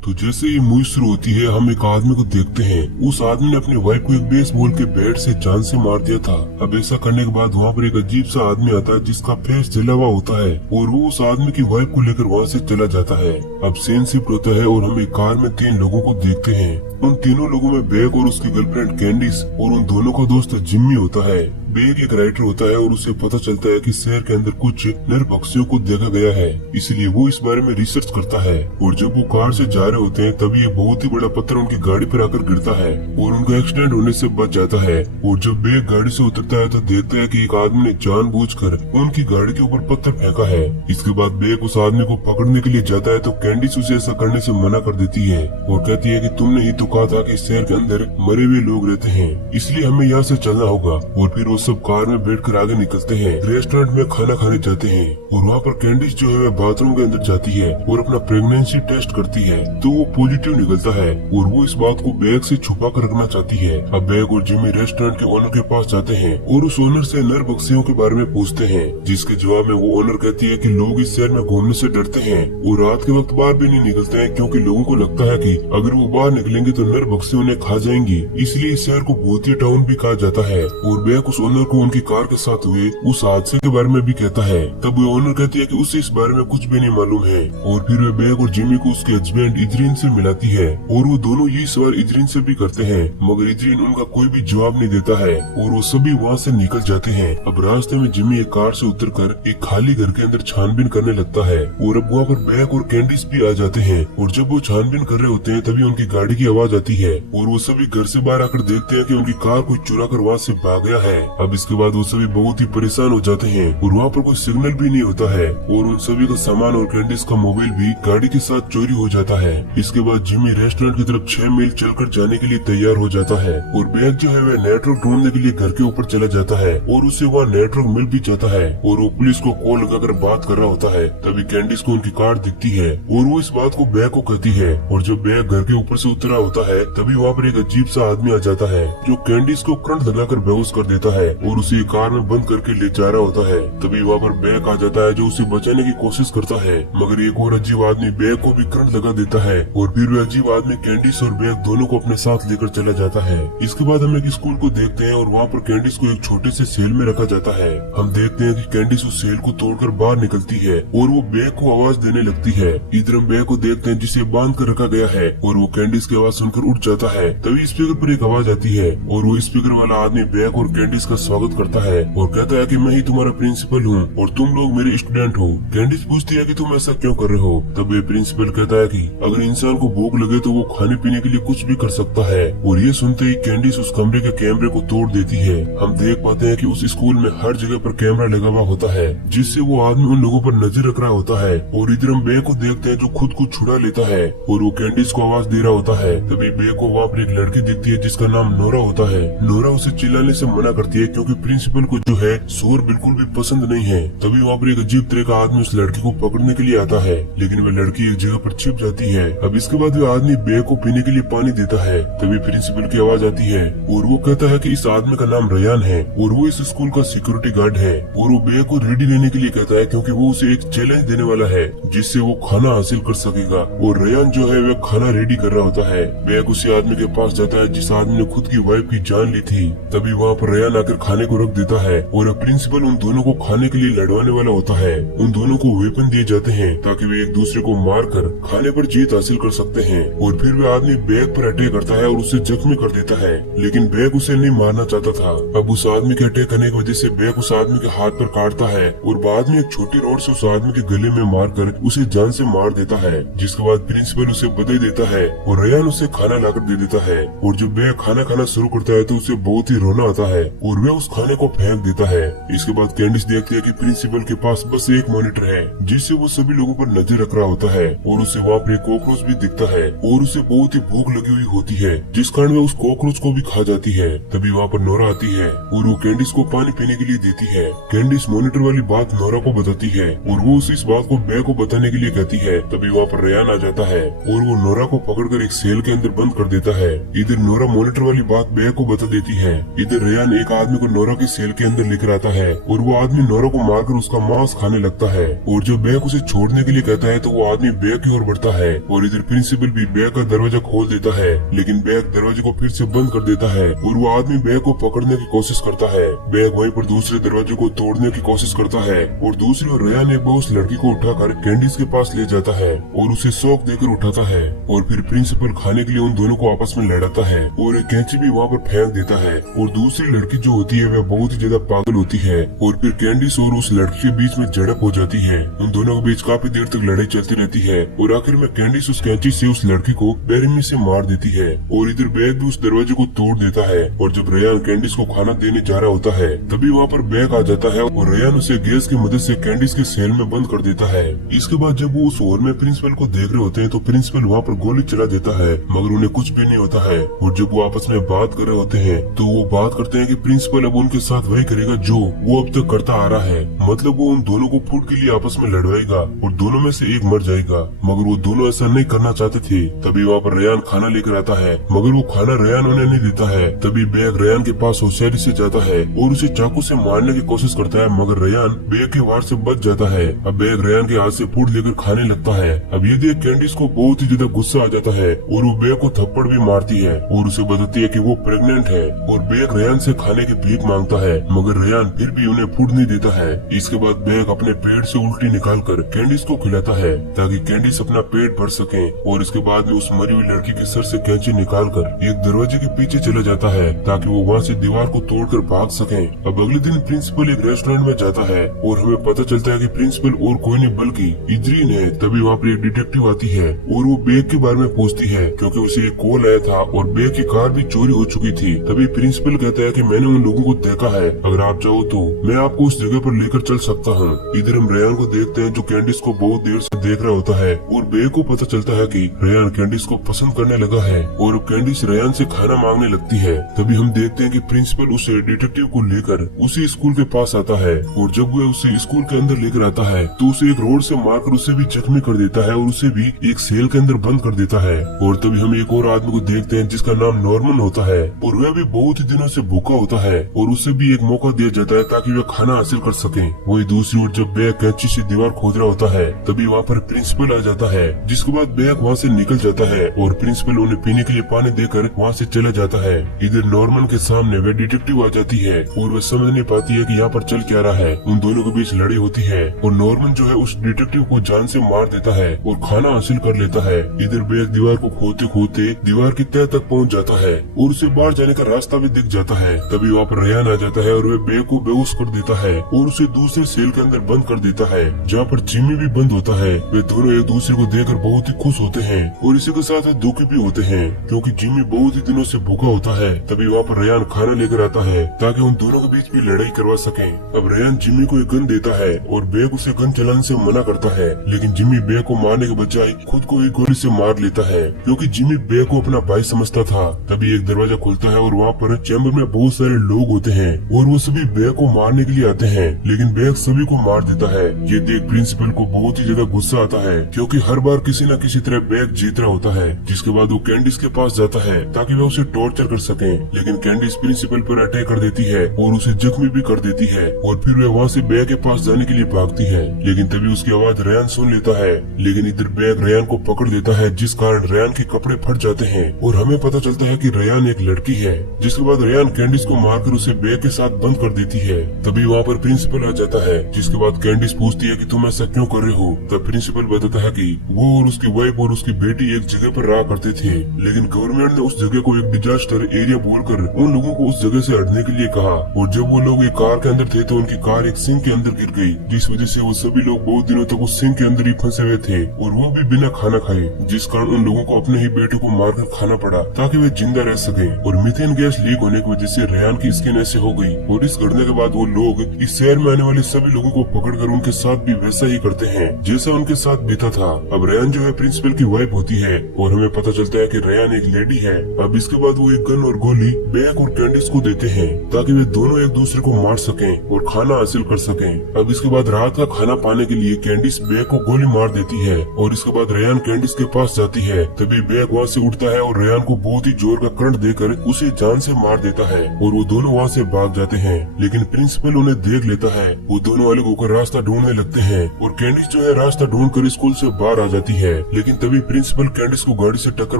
तो जैसे ही मूवी शुरू होती है हम एक आदमी को देखते हैं। उस आदमी ने अपनी वाइफ को एक बेसबॉल के बैट से जान से मार दिया था। अब ऐसा करने के बाद वहाँ पर एक अजीब सा आदमी आता है जिसका फेस जला हुआ होता है और वो उस आदमी की वाइफ को लेकर वहाँ से चला जाता है। अब सीन शिफ्ट होता है और हम एक कार में 3 लोगों को देखते हैं। उन तीनों लोगों में बेग और उसकी गर्लफ्रेंड कैंडिस और उन दोनों का दोस्त जिम्मी होता है। बेग एक राइटर होता है और उसे पता चलता है कि शहर के अंदर कुछ नर पक्षियों को देखा गया है, इसलिए वो इस बारे में रिसर्च करता है। और जब वो कार से जा रहे होते हैं तभी एक बहुत ही बड़ा पत्थर उनकी गाड़ी पर आकर गिरता है और उनका एक्सीडेंट होने से बच जाता है। और जब बेग गाड़ी से उतरता है तो देखता है कि एक आदमी ने जानबूझकर उनकी गाड़ी के ऊपर पत्थर फेंका है। इसके बाद बेग उस आदमी को पकड़ने के लिए जाता है तो कैंडिस उसे ऐसा करने से मना कर देती है और कहती है कि तुमने ही तो कहा था कि शहर के अंदर मरे हुए लोग रहते हैं, इसलिए हमें यहाँ से चलना होगा। और फिर वो सब कार में बैठकर आगे निकलते हैं। रेस्टोरेंट में खाना खाने जाते हैं और वहाँ पर कैंडिस जो है बाथरूम के अंदर जाती है और अपना प्रेगनेंसी टेस्ट करती है तो वो पॉजिटिव निकलता है और वो इस बात को बैग से छुपा कर रखना चाहती है। अब बैग और जिमी रेस्टोरेंट के ओनर के पास जाते हैं और उस ओनर से नर पक्षियों के बारे में पूछते हैं, जिसके जवाब में वो ओनर कहती है कि लोग इस शहर में घूमने से डरते हैं और रात के वक्त बाहर भी नहीं निकलते हैं क्योंकि लोगों को लगता है कि अगर वो बाहर निकलेंगे तो नर पक्षी उन्हें खा जाएंगी, इसलिए इस शहर को भूतिया टाउन भी कहा जाता है। और बैग उस ओनर को उनकी कार के साथ हुए उस हादसे के बारे में भी कहता है। तब वो ओनर कहती है कि उसे इस बारे में कुछ भी नहीं मालूम है और फिर वे बैग और जिमी को उसके हस्बैंड इद्रीन से मिलाती है और वो दोनों ये सवाल इद्रीन से भी करते हैं, मगर इद्रीन उनका कोई भी जवाब नहीं देता है और वो सभी वहाँ से निकल जाते हैं। अब रास्ते में जिमी एक कार से उतरकर एक खाली घर के अंदर छानबीन करने लगता है और अब वहाँ पर बैग और कैंडिस भी आ जाते हैं और जब वो छानबीन कर रहे होते हैं तभी उनकी गाड़ी की आवाज आती है और वो सभी घर से बाहर आकर देखते हैं कि उनकी कार कोई चुरा कर वहाँ से भाग गया है। अब इसके बाद वो सभी बहुत ही परेशान हो जाते हैं और वहाँ पर कोई सिग्नल भी नहीं होता है और उन सभी का सामान और कैंडिस का मोबाइल भी गाड़ी के साथ चोरी हो जाता है। इसके बाद जिमी रेस्टोरेंट की तरफ 6 मील चलकर जाने के लिए तैयार हो जाता है और बैग जो है वह नेटवर्क ढूंढने के लिए घर के ऊपर चला जाता है और उसे वहाँ नेटवर्क मिल भी जाता है और वो पुलिस को कॉल लगाकर बात कर रहा होता है। तभी कैंडिस को उनकी कार दिखती है और वो इस बात को बैग को कहती है और जब बैग घर के ऊपर से उतरा होता है तभी वहाँ पर एक अजीब सा आदमी आ जाता है जो कैंडिस को करंट लगाकर बेहोश कर देता है और उसे कार में बंद करके ले जा रहा होता है। तभी वहाँ पर बैग आ जाता है जो उसे बचाने की कोशिश करता है, मगर एक और अजीब आदमी बैग को भी करंट लगा देता है और फिर वह अजीब आदमी कैंडिस और बैग दोनों को अपने साथ लेकर चला जाता है। इसके बाद हम एक स्कूल को देखते हैं और वहाँ पर कैंडिस को एक छोटे से सेल में रखा जाता है। हम देखते हैं कि कैंडिस उस सेल को तोड़कर बाहर निकलती है और वो बैग को आवाज देने लगती है। इधर हम बैग को देखते हैं जिसे बांध कर रखा गया है और वो कैंडिस की आवाज सुनकर उठ जाता है। तभी स्पीकर पर एक आवाज आती है और वो स्पीकर वाला आदमी बैग और कैंडिस का स्वागत करता है और कहता है कि मैं ही तुम्हारा प्रिंसिपल हूँ और तुम लोग मेरे स्टूडेंट हो। कैंडिस पूछती है कि तुम ऐसा क्यों कर रहे हो। तब ये प्रिंसिपल कहता है कि अगर इंसान को भूख लगे तो वो खाने पीने के लिए कुछ भी कर सकता है। और ये सुनते ही कैंडिस उस कमरे के कैमरे को तोड़ देती है। हम देख पाते हैं कि उस स्कूल में हर जगह पर कैमरा लगा हुआ होता है जिससे वो आदमी उन लोगों पर नजर रख रहा होता है। और इधर हम बैग को देखते हैं जो खुद को छुड़ा लेता है और वो कैंडिस को आवाज दे रहा होता है। तभी बैग को वहाँ पर एक लड़की दिखती है जिसका नाम नोरा होता है। नोरा उसे चिल्लाने से मना करती है क्योंकि प्रिंसिपल को जो है शोर बिल्कुल भी पसंद नहीं है। तभी वहाँ पर एक अजीब तरह का आदमी उस लड़की को पकड़ने के लिए आता है लेकिन वह लड़की एक जगह पर छिप जाती है। अब इसके बाद वह आदमी बैग को पीने के लिए पानी देता है। तभी प्रिंसिपल की आवाज आती है और वो कहता है कि इस आदमी का नाम रयान है और वो इस स्कूल का सिक्योरिटी गार्ड है और वो बैग को रेडी लेने के लिए कहता है क्योंकि वो उसे एक चैलेंज देने वाला है जिससे वो खाना हासिल कर सकेगा। और रयान जो है वह खाना रेडी कर रहा होता है। बैग उसी आदमी के पास जाता है जिस आदमी ने खुद की वाइफ की जान ली थी। तभी वहाँ पर रयान आकर खाने को रख देता है और प्रिंसिपल उन दोनों को खाने के लिए लड़वाने वाला होता है। उन दोनों को वेपन दिए जाते हैं ताकि वे एक दूसरे को मार कर खाने पर जीत हासिल कर सकते हैं। और फिर वह आदमी बैग पर अटैक करता है और उसे जख्मी कर देता है लेकिन बैग उसे नहीं मारना चाहता था। अब उस आदमी के अटैक करने की वजह से बैग उस आदमी के हाथ पर काटता है और बाद में एक छोटी रॉड से उस आदमी के गले में मारकर उसे जान से मार देता है। जिसके बाद प्रिंसिपल उसे बधाई देता है और रयान उसे खाना लाकर दे देता है। और जब बैग खाना खाना शुरू करता है तो उसे बहुत ही रोना आता है और वह उस खाने को फेंक देता है। इसके बाद कैंडिस देखती है कि प्रिंसिपल के पास बस एक मॉनिटर है जिससे वो सभी लोगों पर नजर रख रहा होता है और उसे वहाँ पर एक कॉकरोच भी दिखता है और उसे बहुत ही भूख लगी हुई होती है जिस कारण वह उस कॉकरोच को भी खा जाती है। तभी वहाँ पर नोरा आती है और वो कैंडिस को पानी पीने के लिए देती है। कैंडिस मॉनिटर वाली बात नोरा को बताती है और वो उसे इस बात को बैग को बताने के लिए कहती है। तभी वहाँ पर रयान आ जाता है और वो नोरा को पकड़कर एक सेल के अंदर बंद कर देता है। इधर नोरा मॉनिटर वाली बात बैग को बता देती है। इधर रयान एक आदमी आदमी को नोरा की सेल के अंदर लेकर आता है और वो आदमी नोरा को मारकर उसका मांस खाने लगता है। और जब बैग उसे छोड़ने के लिए कहता है तो वो आदमी बैग की ओर बढ़ता है और इधर प्रिंसिपल भी बैग का दरवाजा खोल देता है, लेकिन बैग दरवाजे को फिर से बंद कर देता है और वो आदमी बैग को पकड़ने की कोशिश करता है। बैग वहीं पर दूसरे दरवाजे को तोड़ने की कोशिश करता है और दूसरी ओर रेयान एक बार उस लड़की को उठाकर कैंडिस के पास ले जाता है और उसे शॉक देकर उठाता है और फिर प्रिंसिपल खाने के लिए उन दोनों को आपस में लड़ाता है और एक कैंची भी वहाँ पर फेंक देता है। और दूसरी लड़की जो होती है वह बहुत ही ज्यादा पागल होती है और फिर कैंडिस और उस लड़की के बीच में झड़प हो जाती है। उन दोनों के बीच काफी देर तक लड़ाई चलती रहती है और आखिर में कैंडिस उस कैंची से उस लड़की को बेरहमी से मार देती है और इधर बैग भी उस दरवाजे को तोड़ देता है। और जब रेयान कैंडिस को खाना देने जा रहा होता है तभी वहाँ पर बैग आ जाता है और रेयान उसे गैस की मदद से कैंडिस के सेल में बंद कर देता है। इसके बाद जब वो उस हॉल में प्रिंसिपल को देख रहे होते हैं तो प्रिंसिपल वहाँ पर गोली चला देता है मगर उन्हें कुछ भी नहीं होता है। और जब वो आपस में बात कर रहे होते हैं तो वो बात करते हैं कि प्रिंसिपल अब उनके साथ वही करेगा जो वो अब तक करता आ रहा है, मतलब वो उन दोनों को फूड के लिए आपस में लड़वाएगा और दोनों में से एक मर जाएगा। मगर वो दोनों ऐसा नहीं करना चाहते थे। तभी वहाँ पर रेयान खाना लेकर आता है मगर वो खाना रेयान उन्हें नहीं देता है। तभी बैग रेयान के पास होशियारी से जाता है और उसे चाकू से मारने की कोशिश करता है मगर रेयान बैग के वार से बच जाता है। अब बैग रेयान के हाथ से फूड लेकर खाने लगता है। अब ये देख कैंडिस को बहुत ही ज्यादा गुस्सा आ जाता है और वो बैग को थप्पड़ भी मारती है और उसे बताती है कि वो प्रेग्नेंट है और बैग रेयान से खाने की भीख मांगता है मगर रेयान फिर भी उन्हें फूड नहीं देता है। इसके बाद बैग अपने पेट से उल्टी निकालकर कैंडिस को खिलाता है ताकि कैंडिस अपना पेट भर सके और इसके बाद में उस मरी हुई लड़की के सर से कैंची निकालकर एक दरवाजे के पीछे चला जाता है ताकि वो वहाँ से दीवार को तोड़कर भाग सके। अब अगले दिन प्रिंसिपल एक रेस्टोरेंट में जाता है और हमें पता चलता है कि प्रिंसिपल और कोई नहीं बल्कि इद्रीन है। तभी वहाँ पर एक डिटेक्टिव आती है और वो बैग के बारे में पूछती है क्योंकि उसे एक कॉल आया था और बैग की कार भी चोरी हो चुकी थी। तभी प्रिंसिपल कहता है कि मैंने उन लोगों को देखा है, अगर आप चाहो तो मैं आपको उस जगह पर लेकर चल सकता हूँ। इधर हम रेयान को देखते हैं जो कैंडिस को बहुत देर से देख रहा होता है और बैग को पता चलता है कि रेयान कैंडिस को पसंद करने लगा है और कैंडिस रेयान से खाना मांगने लगती है। तभी हम देखते हैं कि प्रिंसिपल उसे डिटेक्टिव को लेकर उसी स्कूल के पास आता है और जब वह उसे स्कूल के अंदर लेकर आता है तो उसे एक रोड से मारकर उसे भी जख्मी कर देता है और उसे भी एक सेल के अंदर बंद कर देता है। और तभी हम एक और आदमी को देखते हैं जिसका नाम नॉर्मन होता है और वह भी बहुत ही दिनों से भूखा होता है और उसे भी एक मौका दिया जाता है ताकि वह खाना हासिल कर सके। वही दूसरी ओर जब बैग कैंची से दीवार खोद रहा होता है तभी वहाँ पर प्रिंसिपल आ जाता है जिसके बाद बैग वहाँ से निकल जाता है और प्रिंसिपल उन्हें पीने के लिए पानी देकर वहाँ से चला जाता है। इधर नॉर्मन के सामने वह डिटेक्टिव आ जाती है और वह समझ नहीं पाती है कि यहाँ पर चल क्या रहा है। उन दोनों के बीच लड़ाई होती है और नॉर्मन जो है उस डिटेक्टिव को जान से मार देता है और खाना हासिल कर लेता है। इधर बैग दीवार को खोदते खोदते दीवार की तह तक पहुँच जाता है और उसे बाहर जाने का रास्ता भी दिख जाता है। तभी वहाँ पर रेयान आ जाता है और वह बैग को बेहोश कर देता है और उसे दूसरे सेल के अंदर बंद कर देता है जहाँ पर जिम्मी भी बंद होता है। वे दोनों एक दूसरे को देखकर बहुत ही खुश होते हैं और इसी के साथ दुखी भी होते हैं क्योंकि जिम्मी बहुत ही दिनों से भूखा होता है। तभी वहाँ पर रेयान खाना लेकर आता है ताकि उन दोनों के बीच भी लड़ाई करवा सके। अब रेयान जिम्मी को एक गन देता है और बैग उसे गन चलाने से मना करता है लेकिन जिम्मी बैग को मारने के बजाय खुद को एक गोली से मार लेता है क्योंकि जिम्मी बैग को अपना भाई समझता था। तभी एक दरवाजा खुलता है और वहाँ पर चैम्बर में बहुत सारे लोग होते हैं और वो सभी बैग को मारने के लिए आते हैं लेकिन बैग सभी को मार देता है। ये देख प्रिंसिपल को बहुत ही ज्यादा गुस्सा आता है क्योंकि हर बार किसी न किसी तरह बैग जीत रहा होता है। जिसके बाद वो कैंडिस के पास जाता है ताकि वह उसे टॉर्चर कर सके लेकिन कैंडिस प्रिंसिपल पर अटैक कर देती है और उसे जख्मी भी कर देती है और फिर वह वहाँ से बैग के पास जाने के लिए भागती है लेकिन तभी उसकी आवाज रेयान सुन लेता है। लेकिन इधर बैग रेयान को पकड़ देता है जिस कारण रेयान के कपड़े फट जाते हैं और हमें पता चलता है कि रेयान एक लड़की है। जिसके बाद रेयान कैंडिस को मारकर उसे बैग के साथ बंद कर देती है। तभी वहाँ पर प्रिंसिपल आ जाता है जिसके बाद कैंडिस पूछती है कि तुम ऐसा क्यों कर रहे हो। तब प्रिंसिपल बताता है कि वो और उसकी वाइफ और उसकी बेटी एक जगह पर रहा करते थे लेकिन गवर्नमेंट ने उस जगह को एक डिजास्टर एरिया बोलकर उन लोगों को उस जगह से हटने के लिए कहा और जब वो लोग एक कार के अंदर थे तो उनकी कार एक सिंक के अंदर गिर गई जिस वजह से वो सभी लोग बहुत दिनों तक उस सिंक के अंदर ही फंसे हुए थे और वो भी बिना खाना खाए जिस कारण उन लोगों को अपने ही बेटे को मारकर खाना पड़ा ताकि वे जिंदा रह सके। और मीथेन गैस लीक होने की वजह से रेयान की स्किन ऐसे हो गई और इस घटना के बाद वो लोग इस शहर में आने वाले सभी लोगों को पकड़कर उनके साथ भी वैसा ही करते हैं जैसा उनके साथ बीता था। अब रेयान जो है प्रिंसिपल की वाइफ होती है और हमें पता चलता है कि रेयान एक लेडी है। अब इसके बाद वो एक गन और गोली बैग और कैंडिस को देते हैं ताकि वे दोनों एक दूसरे को मार सकें और खाना हासिल कर सकें। अब इसके बाद रात का खाना पाने के लिए कैंडिस बैग को गोली मार देती है और इसके बाद रेयान कैंडिस के पास जाती है। तभी बैग वहाँ से उठता है और रेयान को बहुत ही जोर का करंट देकर उसे जान से मार देता है और वो दोनों दोनों वहाँ से भाग जाते हैं, लेकिन प्रिंसिपल उन्हें देख लेता है। वो दोनों अलग होकर रास्ता ढूंढने लगते हैं और कैंडिस जो है रास्ता ढूंढकर स्कूल से बाहर आ जाती है। लेकिन तभी प्रिंसिपल कैंडिस को गाड़ी से टक्कर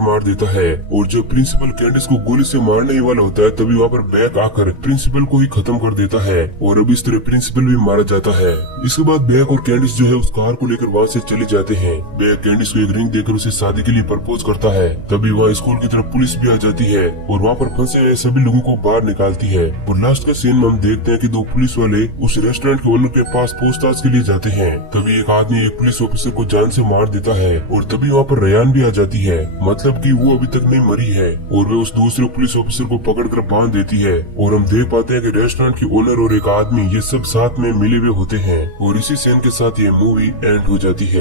मार देता है और जब प्रिंसिपल कैंडिस को गोली से मारने ही वाला होता है तभी वहाँ पर बैक आकर प्रिंसिपल को ही खत्म कर देता है और अब इस तरह प्रिंसिपल भी मारा जाता है। इसके बाद बैक और कैंडिस जो है उस कार को लेकर वहाँ से चले जाते हैं। बैक कैंडिस को एक रिंग देकर उसे शादी के लिए प्रपोज करता है। तभी वहाँ स्कूल की तरफ पुलिस भी आ जाती है और वहाँ पर फंसे हुए सभी लोगों को बाहर निकालती है। और लास्ट का सीन में हम देखते हैं कि दो पुलिस वाले उस रेस्टोरेंट के ओनर के पास पूछताछ के लिए जाते हैं। तभी एक आदमी एक पुलिस ऑफिसर को जान से मार देता है और तभी वहाँ पर रेयान भी आ जाती है, मतलब कि वो अभी तक नहीं मरी है और वे उस दूसरे पुलिस ऑफिसर को पकड़कर बांध देती है। और हम देख पाते हैं कि रेस्टोरेंट की ओनर और एक आदमी ये सब साथ में मिले हुए होते हैं और इसी सीन के साथ ये मूवी एंड हो जाती है।